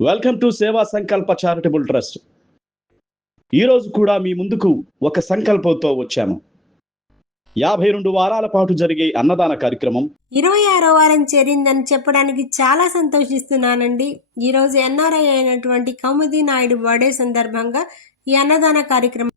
Welcome to సేవా సంకల్ప charitable trust ఈరోజు కూడా మీ ముందుకు ఒక సంకల్పంతో వచ్చాము. యాభై రెండు వారాల పాటు జరిగే అన్నదాన కార్యక్రమం. ఇరవై ఆరో వారం చేరిందని చెప్పడానికి చాలా సంతోషిస్తున్నానండి. ఈరోజు ఎన్ఆర్ఐ అయినటువంటి కౌముదీ నాయుడు బర్త్డే సందర్భంగా ఈ అన్నదాన కార్యక్రమం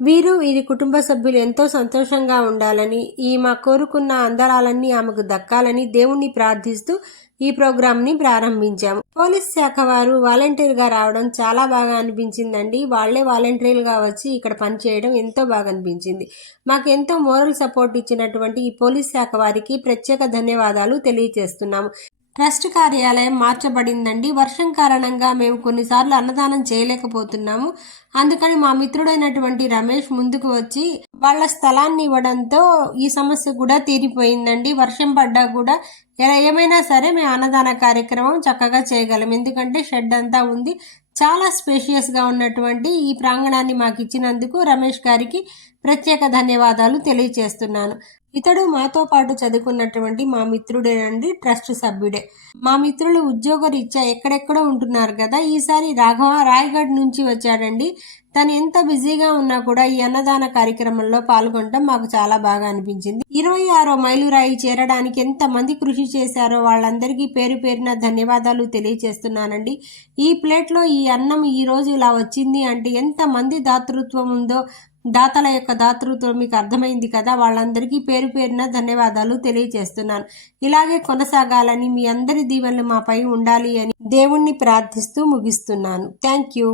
వీరు వీరి కుటుంబ సభ్యులు ఎంతో సంతోషంగా ఉండాలని ఈ మా కోరుకున్న అందరాలన్నీ ఆమెకు దక్కాలని దేవుణ్ణి ప్రార్థిస్తూ ఈ ప్రోగ్రాంని ప్రారంభించాము. పోలీస్ శాఖ వారు వాలంటీర్గా రావడం చాలా బాగా అనిపించిందండి. వాళ్ళే వాలంటీర్లుగా వచ్చి ఇక్కడ పనిచేయడం ఎంతో బాగా అనిపించింది. మాకు ఎంతో మోరల్ సపోర్ట్ ఇచ్చినటువంటి ఈ పోలీస్ శాఖ వారికి ప్రత్యేక ధన్యవాదాలు తెలియజేస్తున్నాము. ట్రస్ట్ కార్యాలయం మార్చబడిందండి. వర్షం కారణంగా మేము కొన్నిసార్లు అన్నదానం చేయలేకపోతున్నాము. అందుకని మా మిత్రుడైనటువంటి రమేష్ ముందుకు వచ్చి వాళ్ళ స్థలాన్ని ఇవ్వడంతో ఈ సమస్య కూడా తీరిపోయిందండి. వర్షం పడ్డా కూడా ఎలా ఏమైనా సరే మేము అన్నదాన కార్యక్రమం చక్కగా చేయగలం. ఎందుకంటే షెడ్ అంతా ఉంది. చాలా స్పేషియస్గా ఉన్నటువంటి ఈ ప్రాంగణాన్ని మాకు ఇచ్చినందుకు రమేష్ గారికి ప్రత్యేక ధన్యవాదాలు తెలియజేస్తున్నాను ఇతడు మాతో పాటు చదువుకున్నటువంటి మా మిత్రుడేనండి ట్రస్ట్ సభ్యుడే. మా మిత్రులు ఉద్యోగరీత్యా ఎక్కడెక్కడో ఉంటున్నారు కదా ఈసారి రాఘవ రాయగఢ్ నుంచి వచ్చాడండి. తను ఎంత బిజీగా ఉన్నా కూడా ఈ అన్నదాన కార్యక్రమంలో పాల్గొనడం మాకు చాలా బాగా అనిపించింది. ఇరవై ఆరో మైలురాయి చేరడానికి ఎంత మంది కృషి చేశారో వాళ్ళందరికీ పేరు పేరున ధన్యవాదాలు తెలియజేస్తున్నానండి ఈ ప్లేట్లో ఈ అన్నం ఈ రోజు ఇలా వచ్చింది అంటే ఎంత మంది దాతృత్వం ఉందో దాతల యొక్క దాతృత్వం మీకు అర్థమైంది కదా? వాళ్ళందరికీ పేరు పేరున ధన్యవాదాలు తెలియజేస్తున్నాను. ఇలాగే కొనసాగాలని మీ అందరి దీవెనలు మాపై ఉండాలి అని దేవుణ్ణి ప్రార్థిస్తూ ముగిస్తున్నాను. Thank you.